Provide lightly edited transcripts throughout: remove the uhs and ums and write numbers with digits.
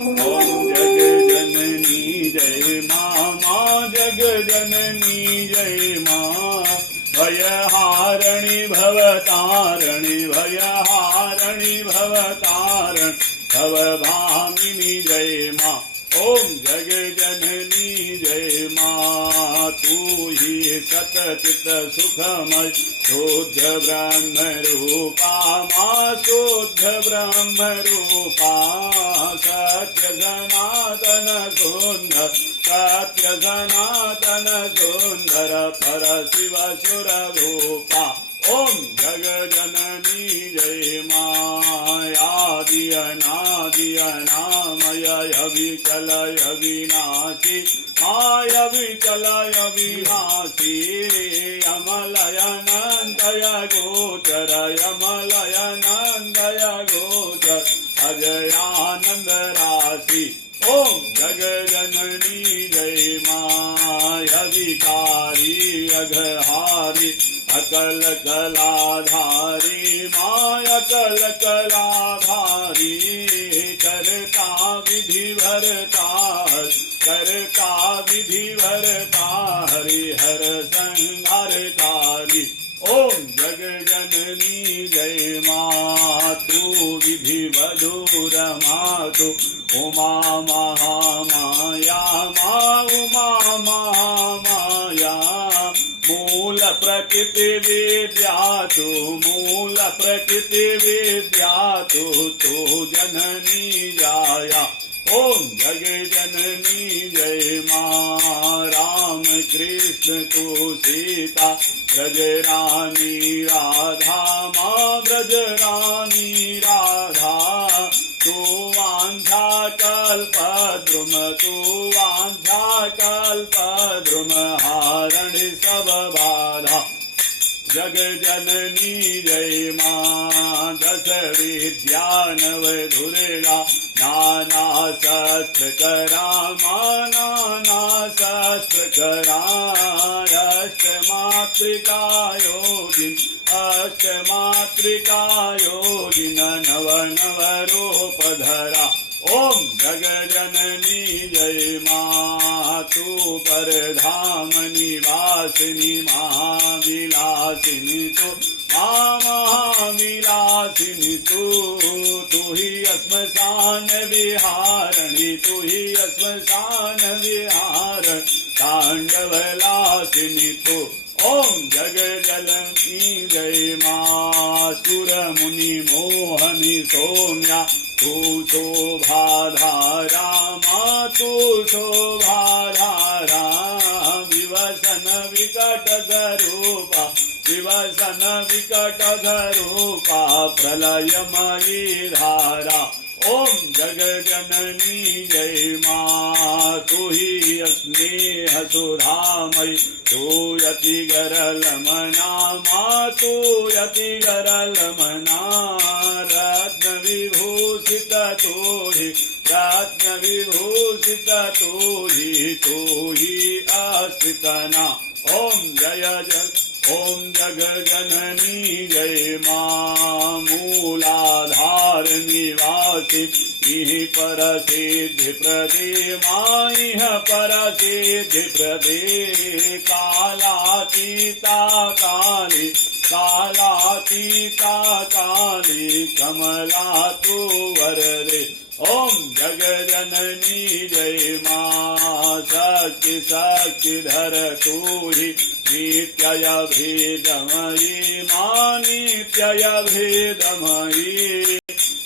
ओम जग जननी जय माँ, माँ जग जननी जय माँ। भयहारिणी भवतारिणी, भयहारिणी भवतारिणी, भवभामिनी जय माँ। ओम जग जननी जय माँ। तू ही सतचित सुखमय शुद्ध ब्रह्म रूपा माँ, शुद्ध ब्रह्म रूपा। सत्य सनातन सुंदर, सत्य सनातन सुंदर, पर शिव सुर रूपा। ओम जग जननी जय माँ। आदि अनादि अनामय अविकलय विनाशी, माय विकलय विनाशी। अमलय नंदय गोचर, अमलय नंदय गोचर, अजयानंद राशि। ओम जग जननी जय माँ। अविकारी अघहारी अकल कलाधारी, माँ अकल कलाधारी। करता विधि भरता, करता विधि भरता, हरिहर संहारकारी। ओम जग जननी जय माँ। तू विधि मधुर मातु उमा महामाया, माँ उमा महामाया। मूल प्रकृति विद्या तू, मूल प्रकृति विद्या तू जननी जाया। ओम जग जननी जय माँ। राम कृष्ण तू सीता, ब्रज रानी राधा, माँ ब्रज रानी राधा। तू वांछा कल्पद्रुम, तू वांछा कल्पद्रुम, हारणि सब बाधा। जग जननी जय माँ। दश विद्या नव दुर्गा, नाना शस्त्र करा माँ, नाना शस्त्र करा। अष्टमातृका योगिन, अष्टमातृका योगिन, नव नव रूप धरा। ओम जग जननी जय माँ। तू परधाम निवासिनी महाविलासिनी तू, माँ महाविलासिनी तू ही श्मशान विहारणी, तू ही श्मशान विहारण, तांडवलासिनी तू। ओम जग जननी जय माँ। सुर मुनि मोहनी सौम्या तू शोभाधारा, माँ तू शोभाधारा। विवसन विकट स्वरूपा, विवसन विकट स्वरूपा, प्रलयमयी धारा। ओम जग जननी जय माँ। तू ही स्नेह सुधामयी, तू यति गरल मना, माँ तू यति गरल मना। रत्न विभूषित तू ही, रत्न विभूषित तू ही आश्रितना। ओम जय जय, ओम जग जननी जय माँ। मूलाधार निवासी, इह पर सिद्धि प्रदे माँ, इह पर सिद्धि प्रदे। कालातीता काली, कालातीता काली, कमला तू वरदे। ओम जग जननी जय माँ। शक्ति शक्ति धर तू ही, नित्यय भेदमयी माँ, नित्यय भेदमयी।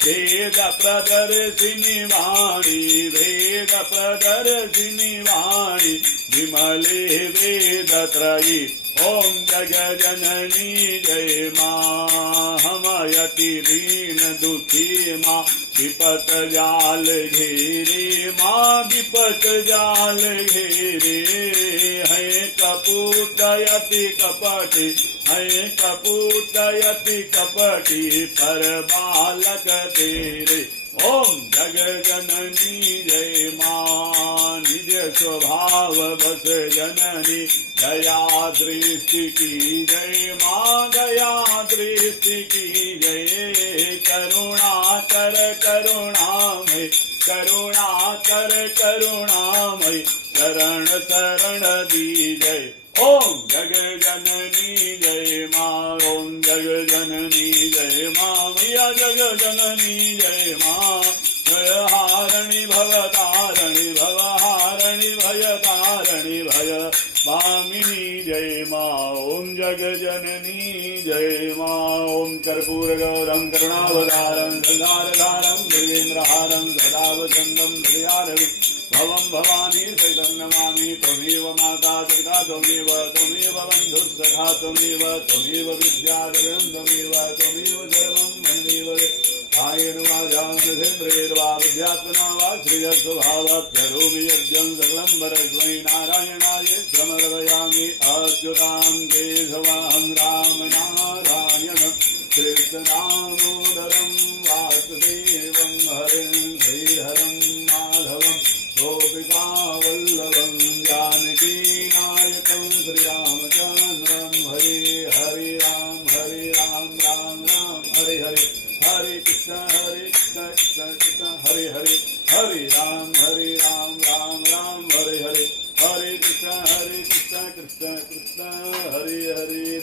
भेद प्रदर्शिनी वाणी, भेद प्रदर्शिनी वाणी, विमले वेद त्रयी। ओम जग जननी जय माँ। हम यति दीन दुखी माँ, विपत जाल घेरे माँ, विपत जाल घेरे। है कपूत यति कपटी, है कपूत यति कपटी, पर बालक तेरे। ओम जग जननी जय माँ। निज स्वभाव बस जननी, दया दृष्टि की जय माँ, दया दृष्टि की जय। करुणा कर करुणा में, करुणा कर करुणामय शरण शरण दीजय। ओम जग जननी जय माँ, ओम जग जननी जय माँ, मैया जग जननी जय माँ। भयहारिणी भवतारिणी भवहारिणी भयतारिणी भय स्वामिनी जय माँ। ओम जग जननी जय माँ। ओम कर्पूर गौरम करुणावतारम संसारधारम मृगेन्द्रहारम सदा वसंतम हृदयारवि भवं भवानी सहितं नमामि। त्वमेव माता पिता त्वमेव त्वमेव बन्धुः सखा त्वमेव त्वमेव विद्याधरं त्वमेव त्वमेव सर्वं मन्देव। कायेन वाचा मनेन्द्रियैर्वा बुद्ध्यात्मना वा श्रियस्वभावात् करोमि यज्ञं सकलं परस्मै नारायणाय समर्पयामि। अच्युतां केशवं रामनारायणं कृष्णदामोदरं वासुदेवं हरिं श्रीहरं माधवं गोपिकावल्लभं जानकीनायकं श्रीरामचन्द्रं। हरे हरे राम राम राम हरे हरे। हरे कृष्ण कृष्ण कृष्ण हरे हरे। हरे राम राम राम हरे हरे। हरे कृष्ण कृष्ण कृष्ण हरे हरे।